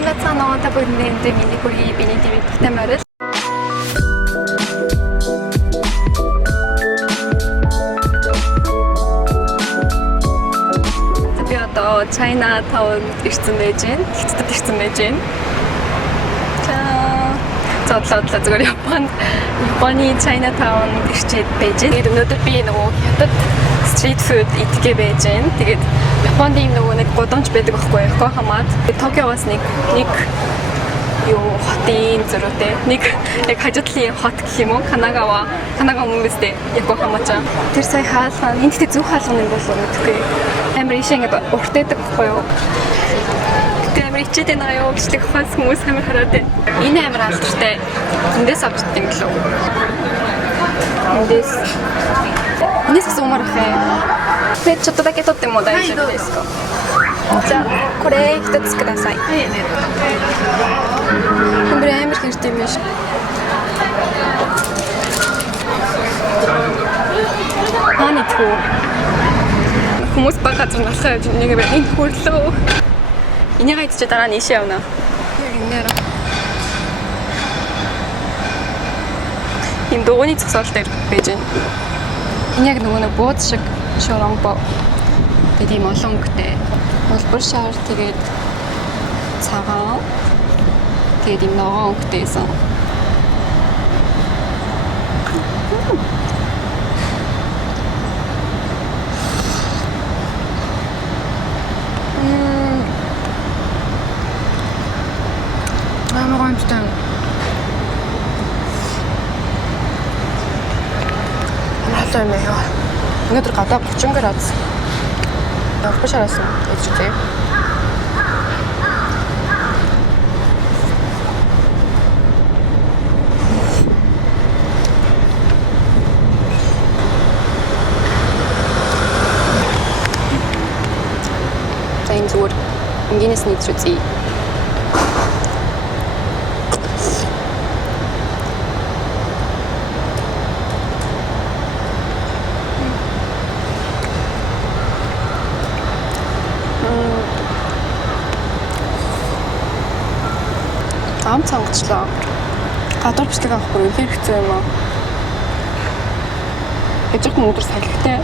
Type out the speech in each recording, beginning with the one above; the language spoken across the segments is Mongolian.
сайн байцгаана уу? Та бүхэнд миний хүргэе биний ТV бүхтэй морил. Би одоо China Town ирсэн байж байна. Хятадд ирсэн байж байна. Зодлоо зүгээр Японы China Town ирчээд байж байна. Тэгээд өнөөдөр би нөгөө хятад street food идэх байж байна. Тэгээд Японд ийм нөгөө нэг гудамж байдаг байхгүй юу? Йокохамад. Токиогоос нэг юу хотын зөрүүтэй. Нэг яг хажуудлын хот гэх юм уу? Канагава хүмүүстэй Йокохамачаа. Тэр сая хаалгаа энэ ихтэй зөв хаалганы болов мэдгүй. Амар ишээ ингээд уртайдаг байхгүй юу? Тэ амар ичээд байгаа юу гэж тэг хас хүмүүс амар хараад байна. Энэ амар алдартай. Эндээс авч идэх юм лөө. Эндээс гэсэн умаар хэ. ちょっとだけ取っても大丈夫ですか？じゃあこれ一つください。これамар хэрэгтэй юм шиг. Ани түү. Хүмүүс бага зурнасаа явж нэг энэ хөрлөө. Энийг идчих дараа нь ийшээ явна. Яг инээр. Энэ дууны зогсоол дээр байж байна. Энэ яг нөгөө нэг бууд шиг шоромбо. Тэгээд ийм олон өнгөтэй. Улбар шар тэгээд цагаан. Тэгээд ийм ногоон өнгөтэйсэн. Амарантан. Амартай юм яа. Өнөөдөр гадаа 30 градус. Улбар шараас ичтэй. Сайн зүгээр. Ингээс нэг зүзий. Ам цангачлаа. Гадуур бичлэг авах бүр үнэхээр хэцүү юм аа. Ежигхэн өдөр салхитай.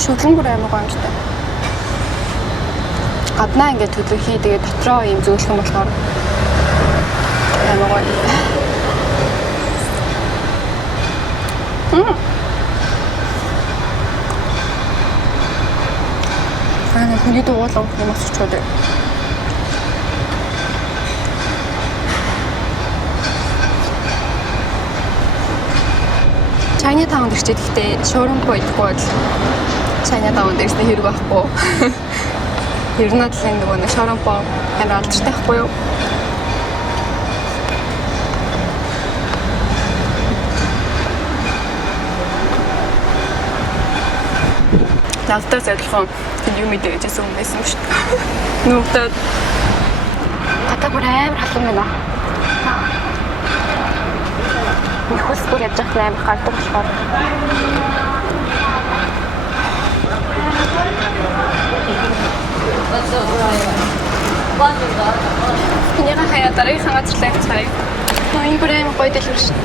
Шүлэнгүр аймаг амжтай. Гаднаа ингээд төлөвхий тэгээд дотроо ийм зөөлхөн болохоор аймаг гоё. Хүний дуугал юм асуучаад байна. China Town ирчээд ихтэй шоуромбо идэхгүй бол China Town дээрс нэг хэрэг байхгүй. Ер нь л нөгөө нэг шоуромбо амар алдартай байхгүй юу? Алдаа зөвлөхөн юм мэдээ гэсэн юм байсан шүү дээ. Нүгтээ гадаа бүр амар халуун байна. Их хүс бүр яаж яах амар гардаг болохоор. Энийг хаяа дараагийн газарлаа цай. Энэ бүр амар гоё дэлгэр шүү.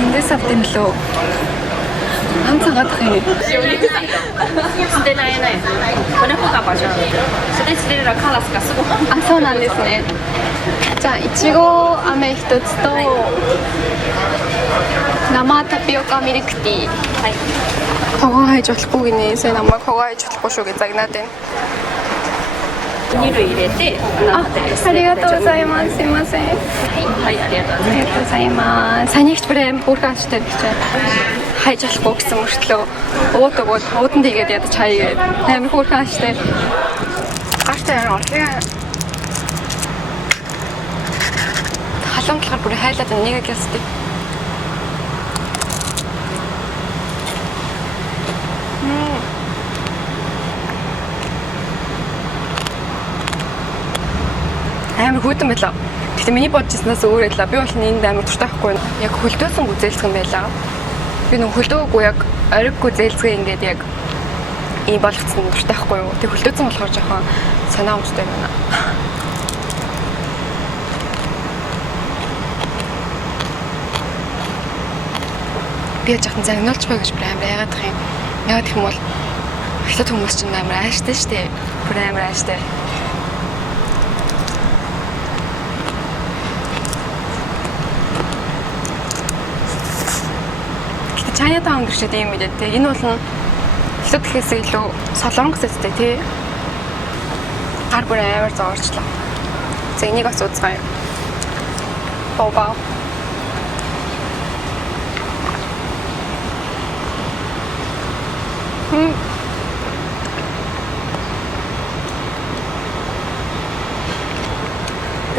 Эндээс автын лөө. Амцагаад хий. А、そうなんですね。じゃあいちご飴一つと生タピオカミルクティー. Хай. Тогоо хайж болохгүй гинэ. Сая намайг тогоо хайж болохгүй шүү гэж загнаад байна. 2類入れて、ありがとうございます。すいません。はい、ありがとうございます。ありがとうございます。Санийгч бүр аим хөөрхөн аштай гэж хайж болохгүй гэсэн мөртлөө уудан тийгээд ядаж хаяа. Аим хөөрхөн аштай. Гаштай яа. Халуун талаар бүр хайлаад нэг ястай. амар хүйтэн байлаа. Гэхдээ миний бодчихснаас өөр байлаа. Би бол энд амар туртай байхгүй. Яг хөлдөөсөн гүзээлцэх юм байлаа. Би нэг хөлдөөгүй яг ориг гүзээлцгээ ингээд яг ийм болгоцсон туртай байхгүй юу. Тэг хөлдөөсөн болохоор жоохон санаа омжтой байна. Би жоохон загнуулж бай гэж амар яагаад гэх юм. Яагаад гэх юм бол ихтэй хүмүүс чинь амар ааштай шүү дээ. Бүр амар ааштай. Гэтэ Chinatown гэрчээд юм мэдээ те. Энэ бол ихтэй гэхээс илүү солонгос эстэй тий. Гар бүр амар зоорчлоо. За энийг бас үзье. Боо.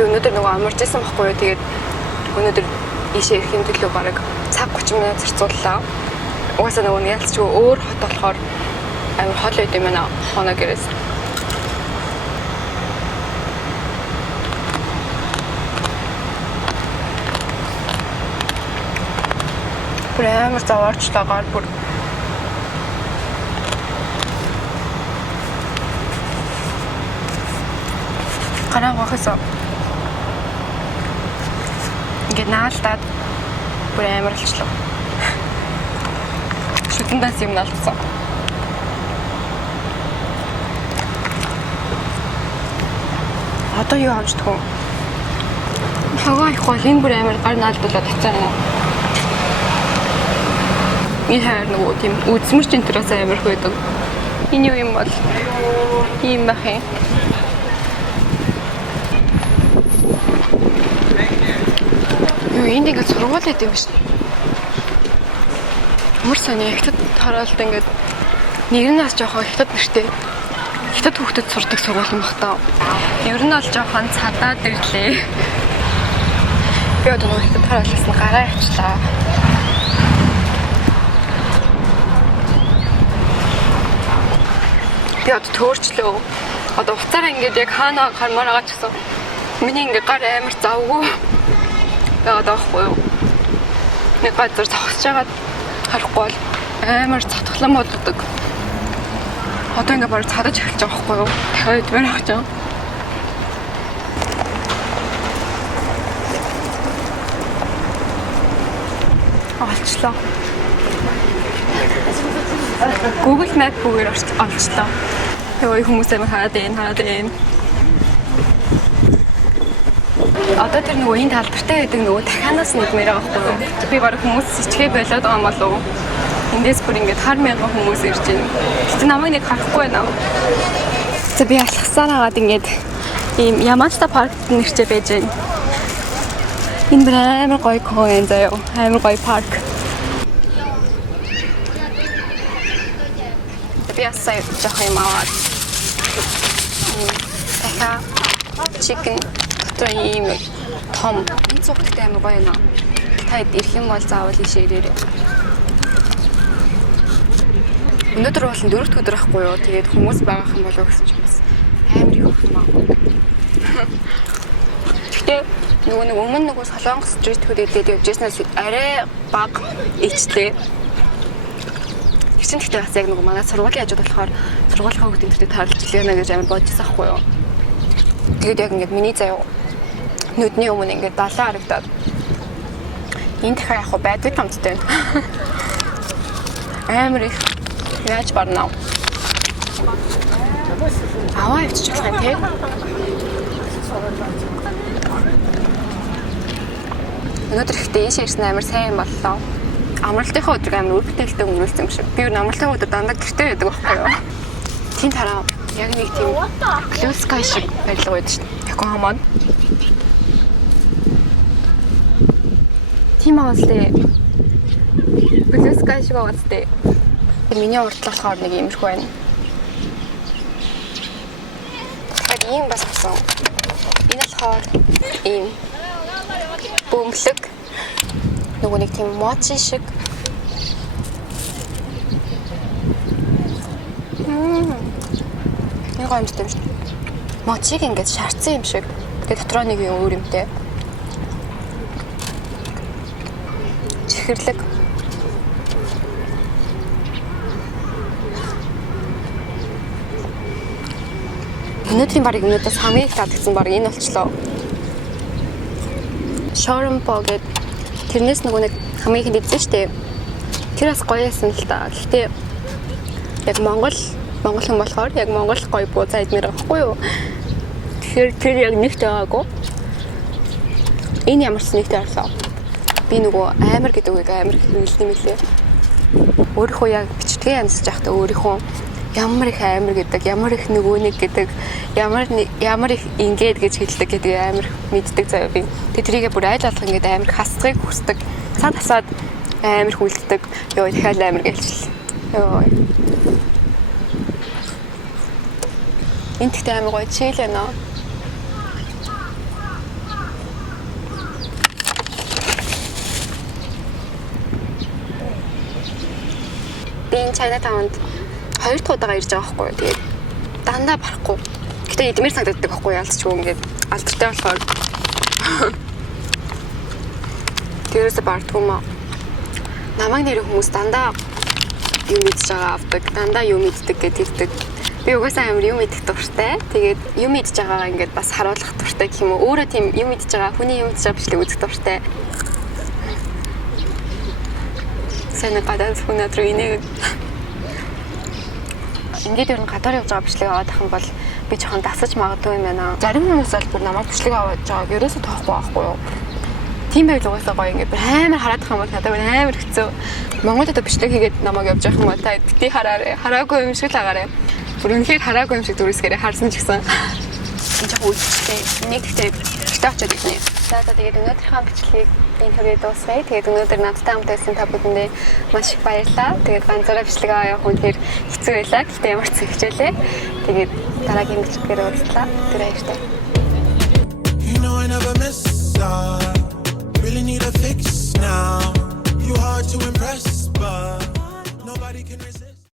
Өнөөдөр нөгөө амарч исэн байхгүй юу. Тэгээд өнөөдөр ийшээ ирэхин төлөө бараг цаг 30 минут зарцууллаа. Угаасаа нөгөө ялцчгүй өөр хот болохоор амар хол байд юм байна. Хоноо гэрээс. Бүр амар заваарчлаа гар бүр. Гараа гохосоо. Ингээд наалдаад бүр амар болчихлоо. Шүтэндээс юм наалдсан. Одоо юу авч тгөө? Хаваа их бол энэ бүр амар гар наалдуулаад тацсан юм. Энэ хайр нөгөө тийм үзмэрч энэ төрөөс амар хөөдөг. Энэ юу юм бол? Ийм бах юм. Энд ингээд сургууль гэдэг юм шин. Мөр сони ихтэд хараалт ингээд нэгнээс жоохон ихтэд нэртэй. Ихтэд хүүхдэд сурдаг сургууль юм бах таа. Ер нь бол жоохон цадаад ирлээ. Би одоо нөгөө ихтэд хараалаас нь гараа авчлаа. Би одоо төөрчлөө. Одоо уцаараа ингээд яг хаана гармаар байгаа ч гэсэн миний ингээд гар амар завгүй. Яагаад аахгүй юу? Нэг газар зогсож байгаад харахгүй бол амар цатглан болдог. Одоо ингээ бараг цадаж эхэлж байгаа байхгүй юу? Дахиад идмээр авах чинь. Олчлоо. Google Map бүгээр олчлоо. Йоо хүмүүс амар хараад байна. Одоо тэр нөгөө энэ талбартай байдаг нөгөө дахианаас нэгмээр байгаа байхгүй юу? Би бараг хүмүүс ичгээ болоод байгаа юм болов уу? Эндээс бүр ингээд хар мянган хүмүүс ирж байна. Гэтэ намайг нэг харахгүй байна. За би алхасаар хагаад ингээд ийм Ямашта паркт нэрчээ байж байна. Энэ бүр амар гоё коен заяа. Амар гоё парк. Би асаа жоох юм аваад. Дахиад chicken ийм том энэ цогтой амар гоё наа. Таад ирэх юм бол заавал ийшээ ирээрэй. Өнөөдөр бол 4-р өдөр ахгүй юу. Тэгээд хүмүүс байгаа юм болов гэсэн чинь бас амар их юм аа. Гэхдээ нэг өмнө нөгөө солонгос стрит фуд идээд явжсанаас арай бага ичтэй. Тэгсэн гэхдээ бас яг нөгөө манай сургуулийн хажууд болохоор сургуулийн хүүхдийн төрөд таарлаж илгэнэ гэж амар бодчихсан ахгүй юу. Тэгээд яг ингээд миний заяа нүдний өмнө ингээд далаа харагдаад энэ дахиад яг байдаг хамттай амар их яаж барнаа аваа иччих юм тий. Өнөөдөр ихтэй ийш ирсэн амар сайн боллоо. Амралтынхаа өдрийг амар үр бүтээлтэй өнгөрүүлсэн юм шиг. Би юу амралтын өдөр дандаа гэртээ байдаг байхгүй юу? Тин тараа яг нэг тийм blue sky шиг барилга байдаг шүү дээ. Яхон хамаад. Тийм аастай. Blue sky шиг аастай. Миний уртлах болохоор нэг иймэрхүү байна. Яг ийм бас болсон. Энэ болохоор ийм бөмбөлөг нөгөө нэг тийм мочи шиг. Энэ гомдтой юм шиг. Мочиг ингээд шарцсан юм шиг. Тэгээ дотроо нэг юм өөр юмтэй. Чихэрлэг. Өнөөдрийн баг өмнөдөөс хамгийн их таадагсан баг энэ болчлоо. Шоромпо гэдэг тэрнээс нөгөө нэг хамгийн ихэнд идсэн шүү дээ. Тэр бас гоё байсан л та. Гэхдээ яг Монгол хүн болохоор яг Монгол гоё буузаа идмээр байхгүй юу? Тэгэхээр тэр яг нэгт байгаагүй. Энэ ямар ч нэгт орлоо. Би нөгөө амар гэдэг үгийг амар хэлсэн юм лээ. Өөрийнхөө яг бичгээ янзж байхдаа өөрийнхөө ямар их амар гэдэг, ямар их нөгөө нэг гэдэг, ямар их ингээд гэж хэлдэг гэдэг амар мэддэг заяа би. Тэгээ тэрийгээ бүр айл алах ингээд амар хасцыг хүсдэг. Цаад хасаад амар хүлддэг. Йоо дахиад амар гэлжил. Йоо. Энд ихтэй амар гоё чийл байна. Би энэ Chinatown-д 2 дахь удаага ирж байгаа байхгүй юу. Тэгээд дандаа барахгүй. Гэтэ эдмэр санагддаг байхгүй юу. Ялцчихгүй ингээд алдартай болохоор. Тэрээс бардгүй маа. Намайг нэр хүмүүс дандаа юм идж байгаа авдаг. Дандаа юм иддэг гэж хэлдэг. Би угаасаа амар юм идэх дуртай. Тэгээд юм идж байгаагаа ингээд бас харуулах дуртай гэх юм уу. Өөрөө тийм юм идж байгаа, хүний юм идж байгаа бичлэг үзэх дуртай. Сэна гадаад хүн өдрөө инээд ингээд ер нь гадаар явж байгаа бичлэг аваад ах юм бол би жоохон дасаж магадгүй юм байна. Зарим хүмүүс бол бүр намайг бичлэг аваад байгааг ерөөсөө тоохгүй байхгүй юу. Тийм байл угаасаа гоё ингээд амар хараад ах юм бол надад амар хэцүү. Монголд одоо бичлэг хийгээд намайг явж явах юм бол та тий хараагүй юм шиг л агаарэ. Бүр үнэхээр хараагүй юм шиг дүрсгэрээ харсан ч гэсэн. Энэ жоохон үдтэй. Нэг ихтэй очиод ирнэ. За тэгээд өнөөдрийнхөө бичлэгийг энэ төрөй дуусгая. Тэгээд өнөөдөр надтай хамт байсан та бүхэндээ маш их баярлалаа. Тэгээд ганцаараа бичлэг аваа явах үнэхээр хэцүү байлаа. Гэхдээ ямар ч хичээлээ. Тэгээд дараагийн бичлэгээр уулзлаа. Тэр баяртай.